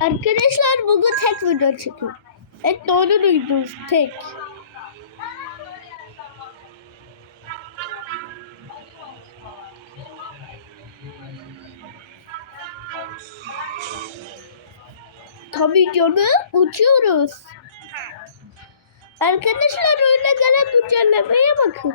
Arkadaşlar bugün tek video çekiyorum. Evet doğru duydunuz tek. Tabii canım uçuyoruz. Arkadaşlar oyuna gelen güncellemeye bakın.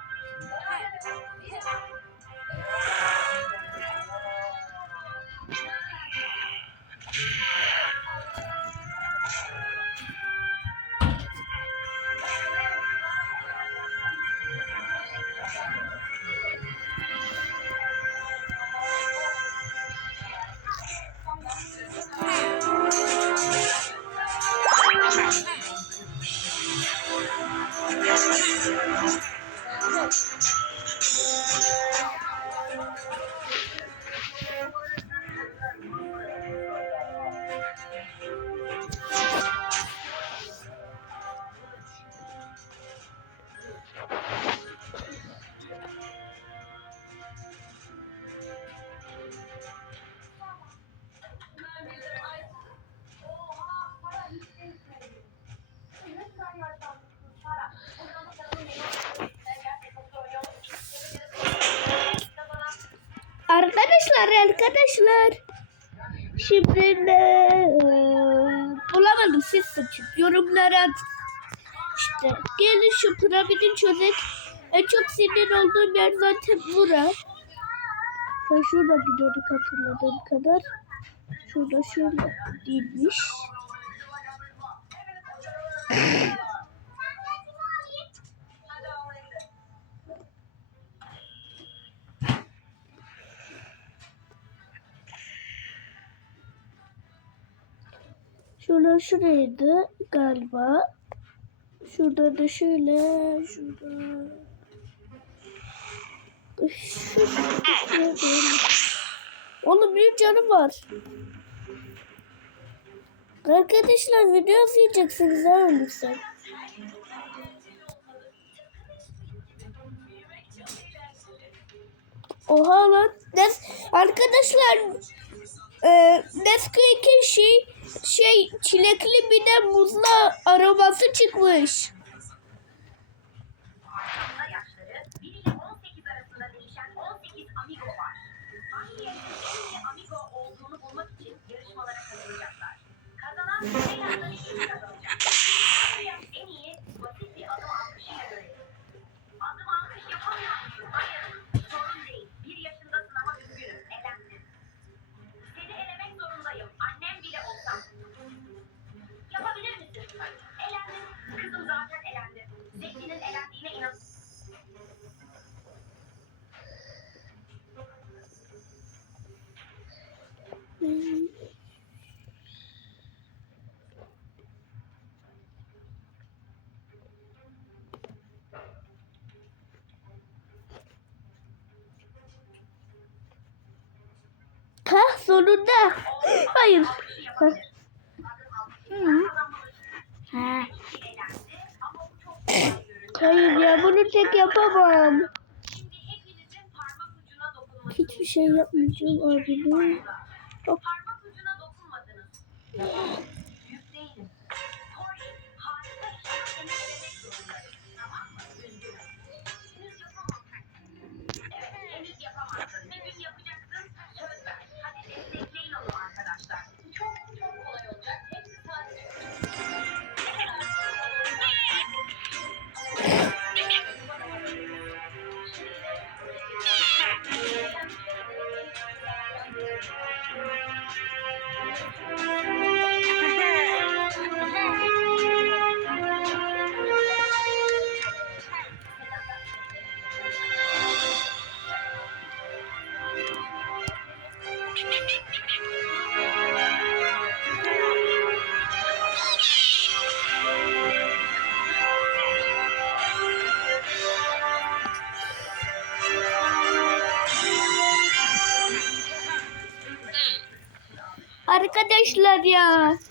Arkadaşlar. Şimdi ne? bulamadım siz seçin. Yorumlara. İşte gelin şu piramidin çözek. En çok sinir olduğum yer zaten bura. Ben şurada gidiyorduk hatırladığım kadar. Şurada şöyle değilmiş. Şurada şuraydı galiba. Şurada da şöyle, şurada. Şu. Oğlum benim canım var. Arkadaşlar video izleyeceksiniz ha ölürsem. Oha lan. Arkadaşlar e, Nesquik'in şey şey çilekli bir de muzlu aroması çıkmış. Arasında yaşları Ha sonunda. Hayır. Ha. Çok görünüyor. Hayır ya bunu tek yapamam. Hiçbir şey yapmayacağım abi. Hop. Arkadaşlar ya.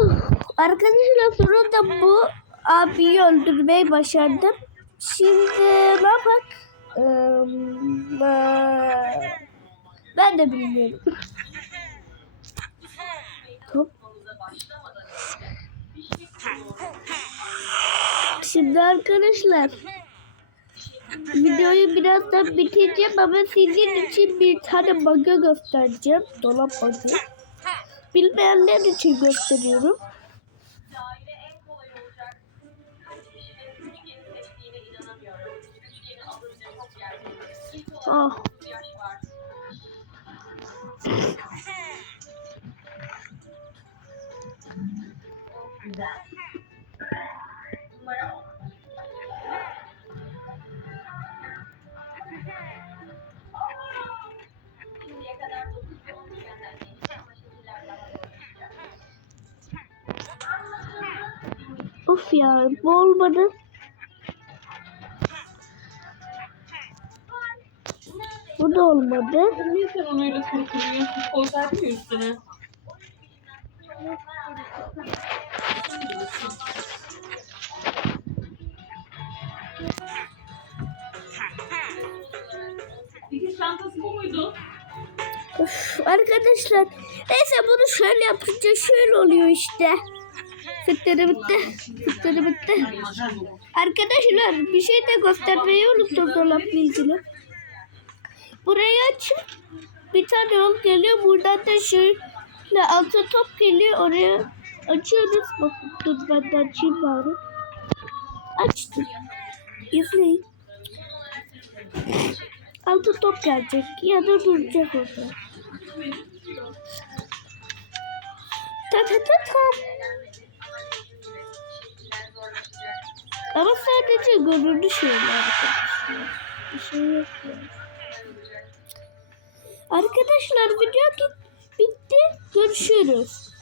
Hadi Arkadaşlar sonunda bu abiyi öldürmeyi başardım. Şimdi ne yapak? Ben- de bilmiyorum. Şimdi arkadaşlar videoyu birazdan bitireceğim ama sizin için bir tane bug'ı göstereceğim. Dolap bug'ı. Bilmeyenler için gösteriyorum. Olacak. Of ya bu olmadı. Bu da olmadı. Niye sen onu öyle kurtuluyorsun? Koysaydın ya üstüne. Dikiş çantası bu muydu? Of, arkadaşlar neyse bunu şöyle yapınca şöyle oluyor işte. Fıttırı bitti. Fıttırı bitti. Arkadaşlar bir şey de göstermeyi unuttum dolapla ilgili. Burayı açın. Bir tane yol geliyor. Buradan da şöyle altı top geliyor. Oraya açıyoruz. Bakın dur ben de açayım bari. Açtım. İzleyin. Altı top gelecek ya da duracak orada. Ta ta ta ta. Ama sadece görüntü şeyler arkadaşlar. Bir şey yok ya. Arkadaşlar video bitti. Görüşürüz.